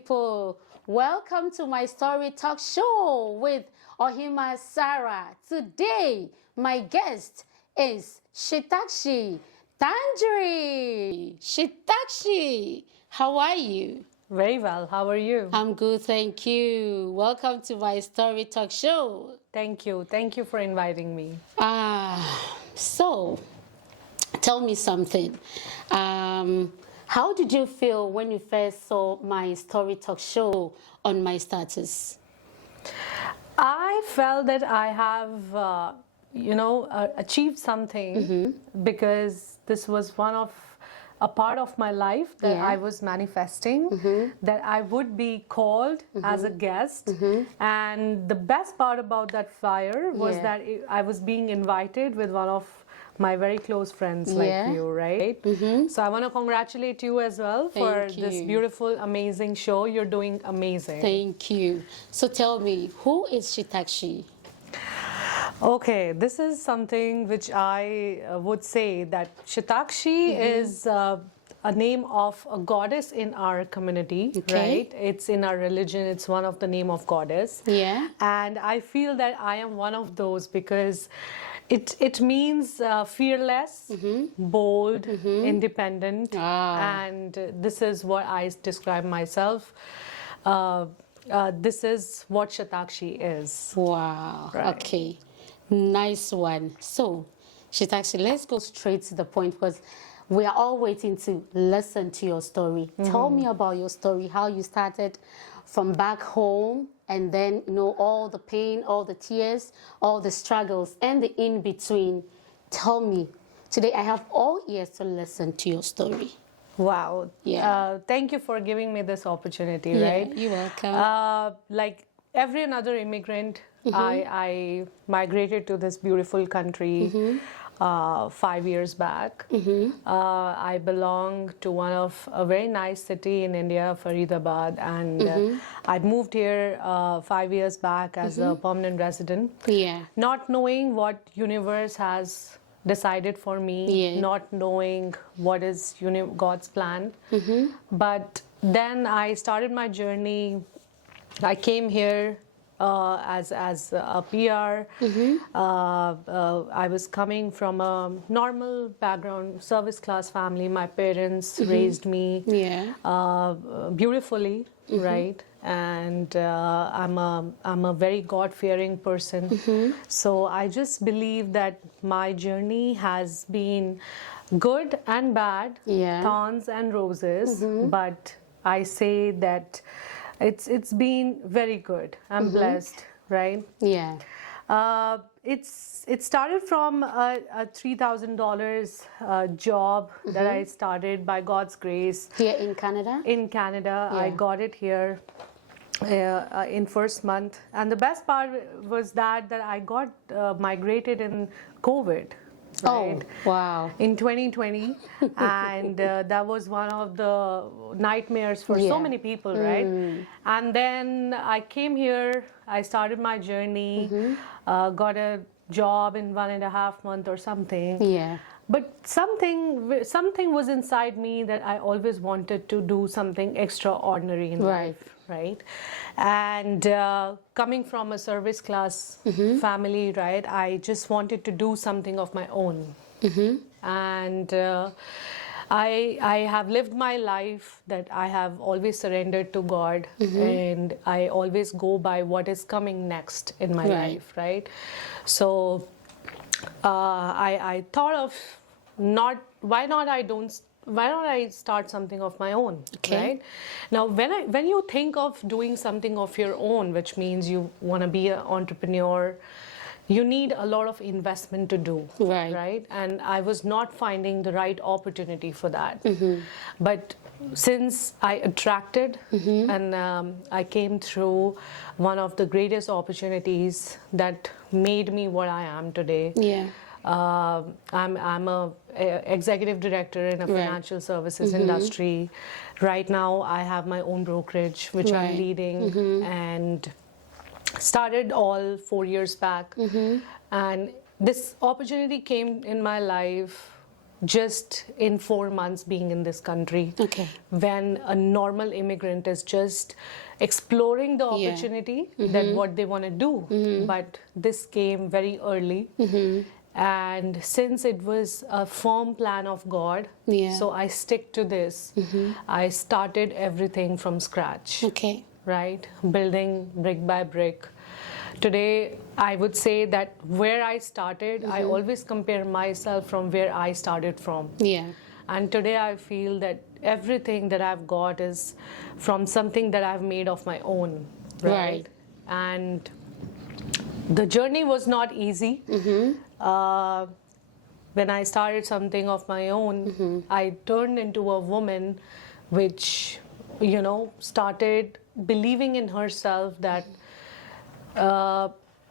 people. Welcome to my story talk show with Ohima Sarah. Today, my guest is Shatakshi Tangri. Shatakshi, how are you? Very well. How are you? I'm good, thank you. Welcome to my story talk show. Thank you. Thank you for inviting me. So tell me something. How did you feel when you first saw my story talk show on my status? I felt that I have, achieved something because this was a part of my life that I was manifesting, that I would be called as a guest. And the best part about that flyer was that I was being invited with one of my very close friends like you, right? So I want to congratulate you as well for this beautiful, amazing show. You're doing amazing. Thank you. So tell me, who is Shatakshi? Okay, this is something which I would say that Shatakshi is a name of a goddess in our community, right? It's in our religion. It's one of the name of goddess. Yeah. And I feel that I am one of those because it means fearless, bold, independent, and this is what I describe myself. This is what Shatakshi is. Wow. Right. Okay. Nice one. So, Shatakshi, let's go straight to the point because we are all waiting to listen to your story. Tell me about your story, how you started from back home and then, all the pain, all the tears, all the struggles and the in-between. Tell me. Today I have all ears to listen to your story. Wow. Yeah. Thank you for giving me this opportunity, right? You're welcome. Like every another immigrant, I migrated to this beautiful country 5 years back. I belong to a very nice city in India, Faridabad, and I moved here 5 years back as a permanent resident. Yeah. Not knowing what universe has decided for me, not knowing what is God's plan. But then I started my journey. I came here as a PR. I was coming from a normal background, service class family. My parents raised me beautifully, right? And I'm a very God-fearing person. So I just believe that my journey has been good and bad, thorns and roses. But I say that it's been very good. I'm blessed, right? Yeah. It started from a $3,000 job that I started by God's grace. Here in Canada? In Canada. I got it here in first month. And the best part was that I got migrated in COVID. Right? Oh, wow. In 2020. And that was one of the nightmares for so many people, right? And then I came here, I started my journey, got a job in 1.5 months or something. Yeah. But something was inside me that I always wanted to do something extraordinary in life, right? And coming from a service class family, right, I just wanted to do something of my own. And I have lived my life that I have always surrendered to God, and I always go by what is coming next in my life, right? So I thought of why not I start something of my own, right? Now, when you think of doing something of your own, which means you want to be an entrepreneur, you need a lot of investment to do, right? And I was not finding the right opportunity for that. But since I attracted and I came through one of the greatest opportunities that made me what I am today. Yeah. I'm a executive director in a financial services industry. Right now, I have my own brokerage, which I'm leading, and started all 4 years back. And this opportunity came in my life just in 4 months being in this country. Okay. When a normal immigrant is just exploring the opportunity that what they want to do. But this came very early. And since it was a firm plan of God, so I stick to this. I started everything from scratch. Okay. Right? Building brick by brick. Today, I would say that where I started, I always compare myself from where I started from. Yeah. And today I feel that everything that I've got is from something that I've made of my own. Right. And the journey was not easy. When I started something of my own, I turned into a woman which, started believing in herself that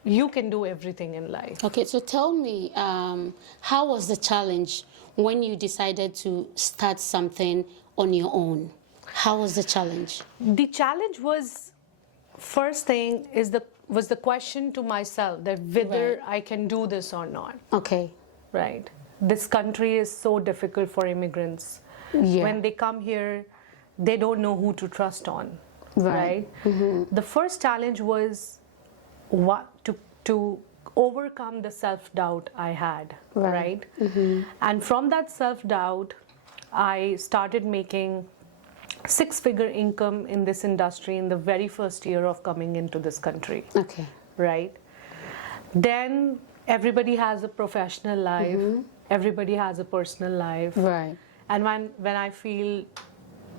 you can do everything in life. Okay, so tell me, how was the challenge when you decided to start something on your own? How was the challenge? The challenge was, first thing was the question to myself that whether I can do this or not. Okay. Right. This country is so difficult for immigrants. Yeah. When they come here, they don't know who to trust on. Right. The first challenge was to overcome the self-doubt I had. Right. And from that self-doubt, I started making 6-figure income in this industry in the very first year of coming into this country. Okay. Right. Then everybody has a professional life. Everybody has a personal life. Right. And when I feel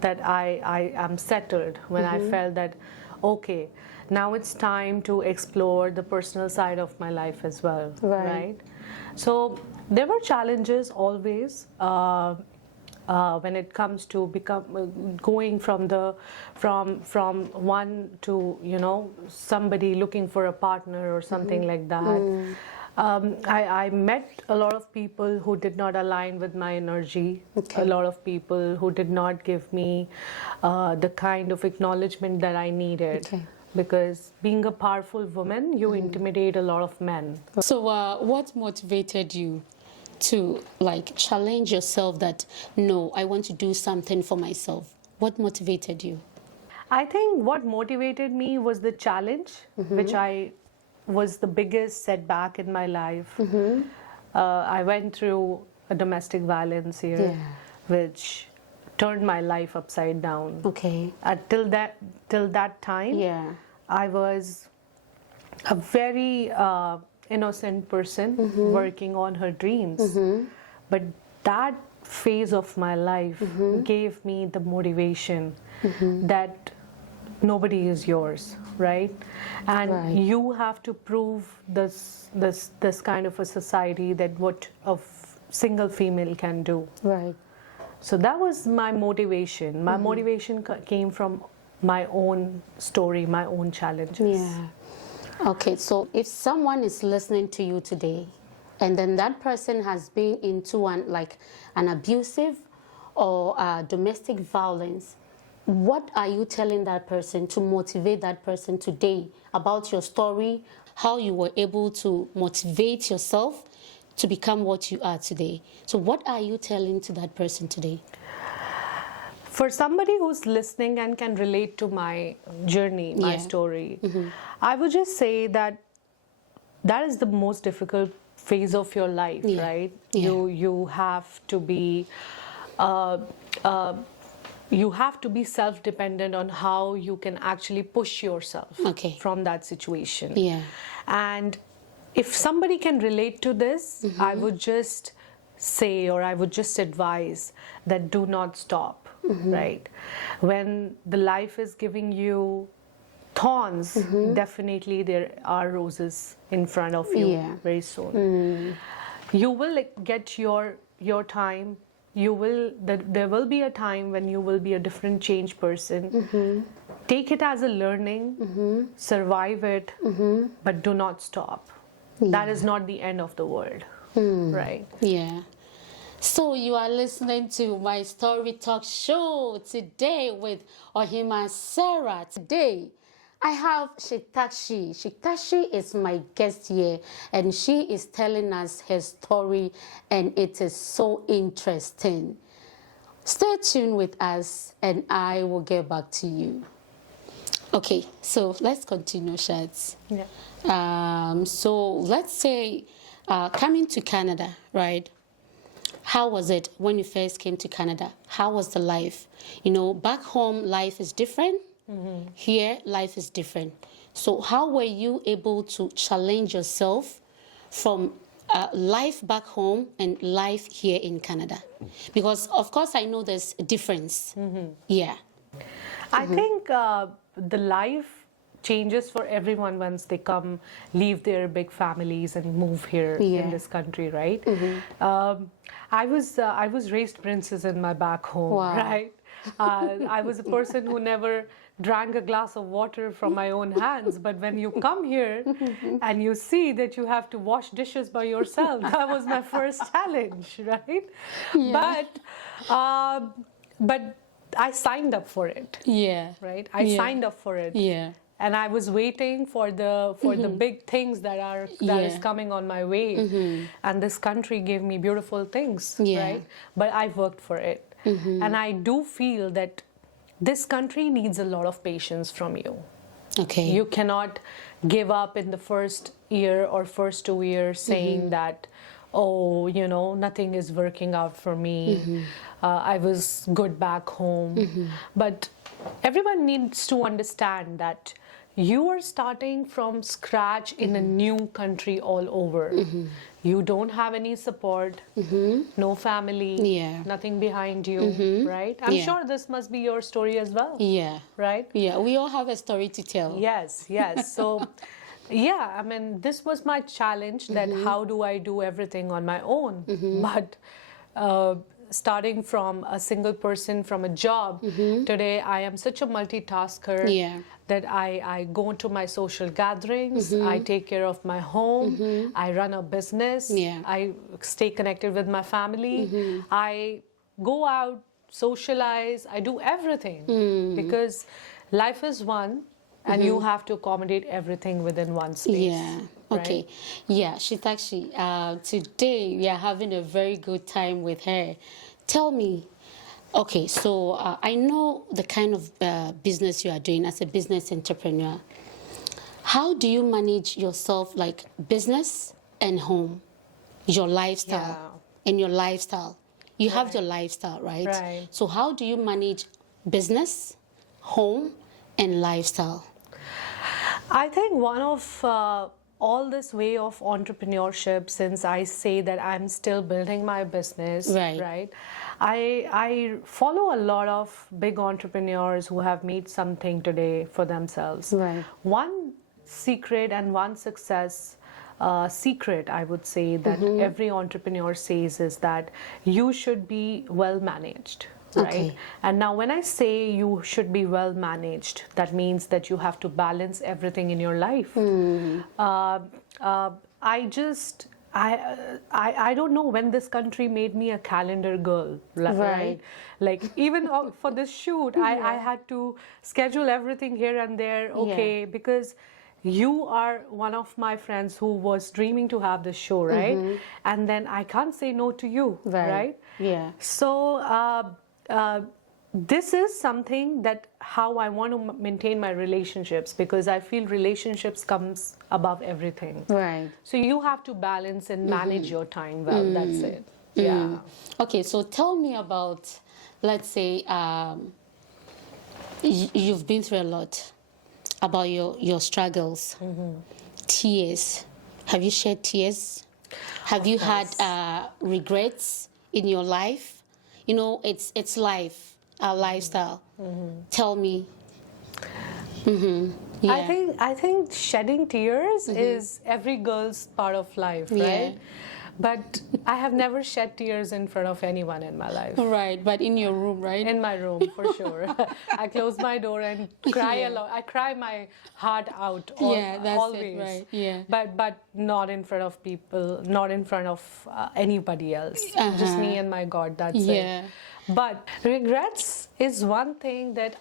that I am settled, when I felt that, okay, now it's time to explore the personal side of my life as well. Right. So there were challenges always. When it comes to going from one to somebody looking for a partner or something like that. I met a lot of people who did not align with my energy. A lot of people who did not give me the kind of acknowledgement that I needed. Because being a powerful woman, you intimidate a lot of men. So what motivated you to challenge yourself that, no, I want to do something for myself? What motivated you? I think what motivated me was the challenge, which was the biggest setback in my life. I went through a domestic violence here, which turned my life upside down. Okay. Till that time, I was a very innocent person working on her dreams. But that phase of my life gave me the motivation that nobody is yours, right? And you have to prove this kind of a society that what a single female can do. Right. So that was my motivation. My motivation came from my own story, my own challenges. Yeah. Okay, so if someone is listening to you today, and then that person has been into an abusive or domestic violence, what are you telling that person to motivate that person today about your story, how you were able to motivate yourself to become what you are today? So what are you telling to that person today? For somebody who's listening and can relate to my journey, my story, I would just say that is the most difficult phase of your life, right? You have to be self-dependent on how you can actually push yourself from that situation. Yeah. And if somebody can relate to this, I would just say, or I would just advise that do not stop, right? When the life is giving you thorns, definitely there are roses in front of you very soon. You will get your time. There will be a time when you will be a different changed person. Take it as a learning, survive it, but do not stop. That is not the end of the world, right? Yeah. So you are listening to My Story Talk Show today with Ohima Sarah. Today, I have Shatakshi. Shatakshi is my guest here, and she is telling us her story, and it is so interesting. Stay tuned with us, and I will get back to you. Okay, so let's continue, Shats. Yeah. So let's say coming to Canada, right? How was it when you first came to Canada? How was the life? You know, back home, life is different. Here, life is different. So how were you able to challenge yourself from life back home and life here in Canada? Because, of course, I know there's a difference. Yeah. I think the life changes for everyone once they come, leave their big families and move here in this country, right? I was raised princess in my back home, right? I was a person who never drank a glass of water from my own hands, but when you come here and you see that you have to wash dishes by yourself, that was my first challenge, right? But I signed up for it. Yeah. Right? I signed up for it. Yeah. And I was waiting for the big things that is coming on my way. And this country gave me beautiful things, right? But I worked for it. And I do feel that this country needs a lot of patience from you. Okay. You cannot give up in the first year or first 2 years saying that, oh, you know, nothing is working out for me. I was good back home. But everyone needs to understand that you are starting from scratch in a new country all over. You don't have any support, no family, nothing behind you, right? I'm sure this must be your story as well. Yeah. Right? Yeah, we all have a story to tell. Yes, yes. So, yeah, I mean, this was my challenge, that how do I do everything on my own? But starting from a single person from a job, today I am such a multitasker that I go to my social gatherings, I take care of my home, I run a business, I stay connected with my family, I go out, socialize, I do everything because life is one. And you have to accommodate everything within one space. Yeah. Okay. Right? Yeah, Shatakshi, today we are having a very good time with her. Tell me, okay, so I know the kind of business you are doing as a business entrepreneur. How do you manage yourself, like business and home, your lifestyle and your lifestyle? You have your lifestyle, right? Right. So how do you manage business, home, and lifestyle? I think one of all this way of entrepreneurship, since I say that I'm still building my business, right? I follow a lot of big entrepreneurs who have made something today for themselves. Right. One secret and one success secret, I would say, that every entrepreneur says is that you should be well managed. Right? Okay. And now when I say you should be well managed, that means that you have to balance everything in your life. I don't know when this country made me a calendar girl, right? Like even for this shoot, I had to schedule everything here and there, because you are one of my friends who was dreaming to have this show, right? And then I can't say no to you, right? Yeah. So this is something that how I want to maintain my relationships, because I feel relationships comes above everything. Right. So you have to balance and manage your time well. That's it. Yeah. Okay, so tell me about, let's say, you've been through a lot, about your struggles, tears. Have you shed tears? Have you had regrets in your life? You know, it's life, our lifestyle. Tell me. Yeah. I think shedding tears is every girl's part of life, right? But I have never shed tears in front of anyone in my life. Right, but in your room, right? In my room, for sure. I close my door and cry a lot. I cry my heart out that's always. it, right? Yeah. But not in front of people, not in front of anybody else. Just me and my God, that's it. But regrets is one thing that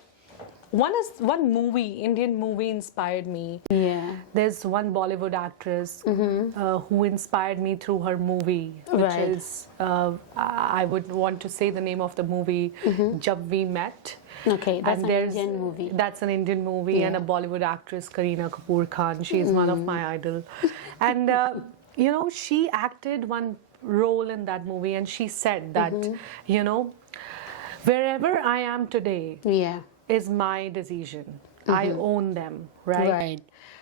one movie, Indian movie inspired me. Yeah. There's one Bollywood actress who inspired me through her movie, which Right. is, I would want to say the name of the movie, Jab We Met. Okay, that's And an there's- Indian movie. That's an Indian movie, and a Yeah. Bollywood actress, Kareena Kapoor Khan. She's one of my idol. And, you know, she acted one role in that movie, and she said that, you know, wherever I am today Yeah. is my decision. I own them, right? Right.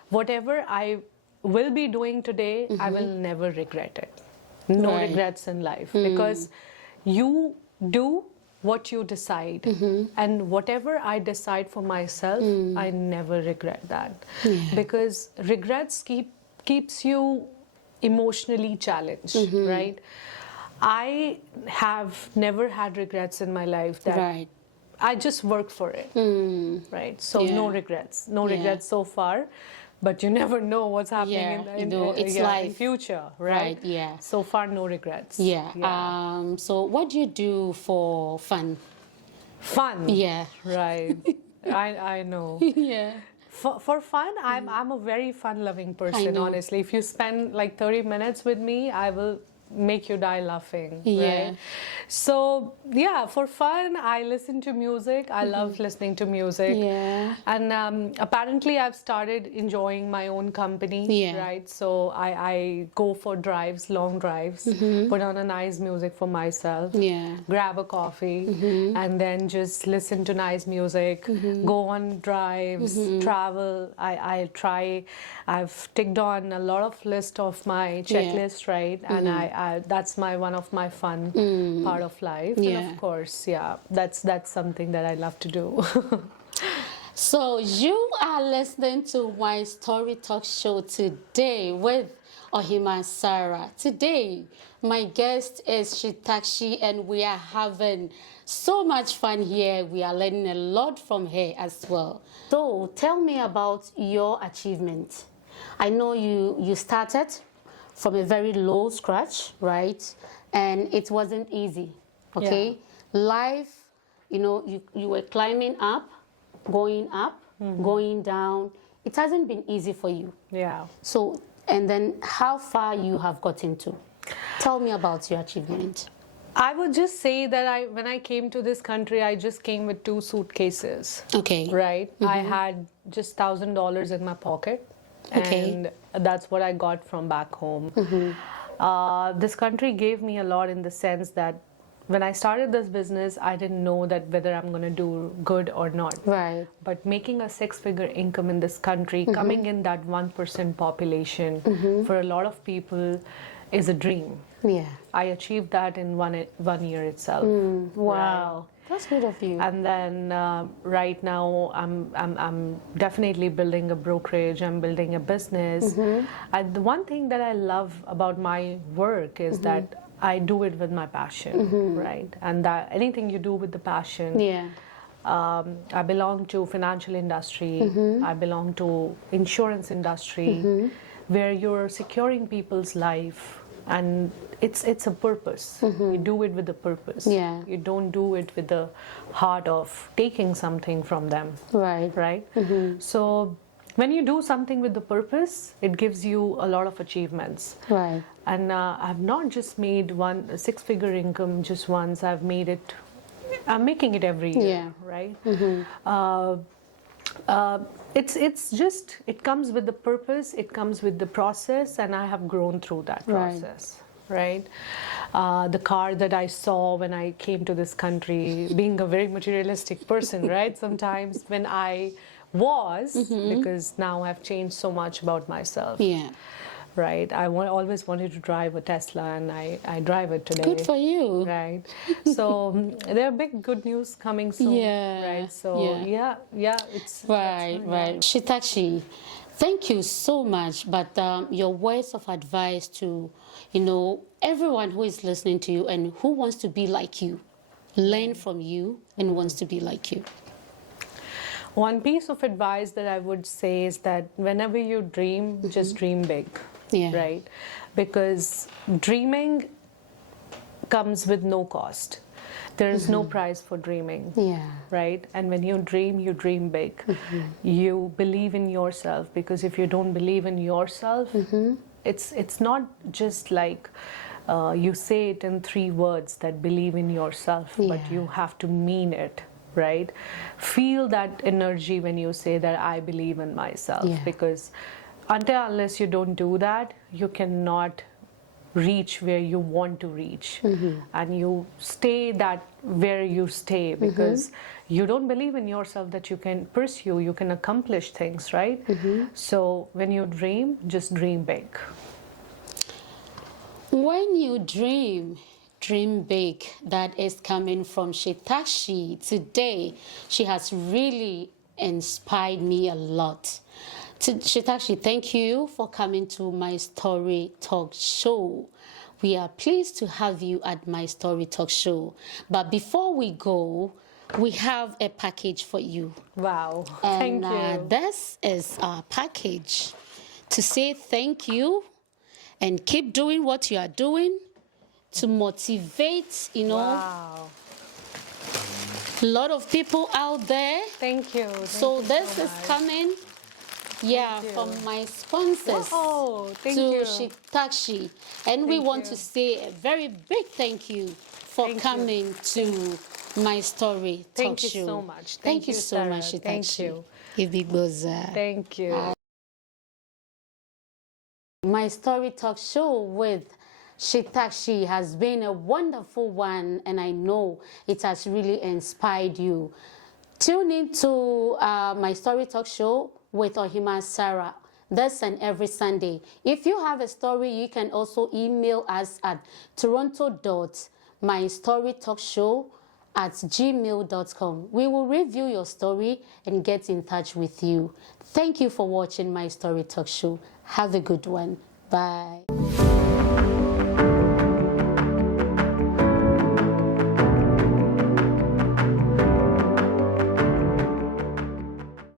Whatever I will be doing today, I will never regret it. No Right. regrets in life, because you do what you decide, and whatever I decide for myself, I never regret that, because regrets keeps you emotionally challenged, right? I have never had regrets in my life. That Right. I just work for it, right? So Yeah. no regrets, no Yeah. regrets so far. But you never know what's happening Yeah, in, you in, know, it's in life. future, right? Right, yeah. So far, no regrets. Yeah. So what do you do for fun? Fun. Yeah. Right. I know. Yeah. For fun, I'm a very fun-loving person. know. Honestly, if you spend like 30 minutes with me, I will make you die laughing. Yeah. Right? So yeah, for fun, I listen to music. I love listening to music. Yeah. And apparently, I've started enjoying my own company. Yeah. Right. So I go for drives, long drives, put on a nice music for myself. Yeah. Grab a coffee, and then just listen to nice music. Go on drives, travel. I've ticked on a lot of list of my checklist, right? And that's one of my fun part of life. Yeah. And of course, yeah, that's something that I love to do. So you are listening to my story talk show today with Ohima Sarah. Today, my guest is Shatakshi, and we are having so much fun here. We are learning a lot from her as well. So tell me about your achievement. I know you started from a very low scratch, right? And it wasn't easy, okay? Life, you know, you were climbing up, going down. It hasn't been easy for you. Yeah. So, and then how far you have gotten to. Tell me about your achievement. I would just say that when I came to this country, I just came with 2 suitcases. Okay. Right? I had just $1,000 in my pocket. Okay. And that's what I got from back home. This country gave me a lot in the sense that when I started this business, I didn't know that whether I'm going to do good or not. Right. But making a 6-figure income in this country, coming in that 1% population, for a lot of people is a dream. Yeah. I achieved that in one year itself. Wow. That's good of you. And then right now, I'm definitely building a brokerage. I'm building a business. And the one thing that I love about my work is that I do it with my passion, right? And that anything you do with the passion. Yeah. I belong to financial industry. I belong to insurance industry, where you're securing people's life, and it's a purpose. You do it with a purpose. Yeah. You don't do it with the heart of taking something from them. Right. Right. So when you do something with the purpose, it gives you a lot of achievements. Right. And I've not just made a 6-figure income just once. I'm making it every year, right? It's just, it comes with the purpose, it comes with the process, and I have grown through that process, right? The car that I saw when I came to this country, being a very materialistic person, right? Sometimes when I was, because now I've changed so much about myself. Yeah. Right, always wanted to drive a Tesla, and I drive it today. Good for you. Right, so there are big good news coming soon. Yeah, right. So yeah, it's right. Shatakshi, thank you so much. But your words of advice to, everyone who is listening to you and who wants to be like you, learn from you, and wants to be like you. One piece of advice that I would say is that whenever you dream, just dream big. Yeah. Right? Because dreaming comes with no cost. There is no price for dreaming. Yeah. Right? And when you dream big. You believe in yourself, because if you don't believe in yourself, it's not just like you say it in 3 words, that believe in yourself, but Yeah. you have to mean it, right? Feel that energy when you say that I believe in myself, Yeah. because unless you don't do that, you cannot reach where you want to reach, and you stay that where you stay, because you don't believe in yourself that you can pursue, you can accomplish things, right? So when you dream, just dream big. When you dream big. That is coming from Shatakshi. Today, she has really inspired me a lot. Shatakshi, thank you for coming to My Story Talk Show. We are pleased to have you at My Story Talk Show. But before we go, we have a package for you. Wow, And thank you. this is our package to say thank you and keep doing what you are doing, to motivate, Wow, a lot of people out there. thank you. So Thank you this so is much. coming, you. from my sponsors Oh, thank to you. Shatakshi. And we Thank want you. to say a very big thank you for Thank you. coming to My Story Talk Thank you Show. so much. Thank you you, so much, Sarah. Shatakshi. Thank you. Ibigoza. Thank you. My Story Talk Show with Shatakshi has been a wonderful one, and I know it has really inspired you. Tune in to My Story Talk Show with Ohima Sarah this and every Sunday. If you have a story, you can also email us at toronto.mystorytalkshow@gmail.com. We will review your story and get in touch with you. Thank you for watching My Story Talk Show. Have a good one. Bye.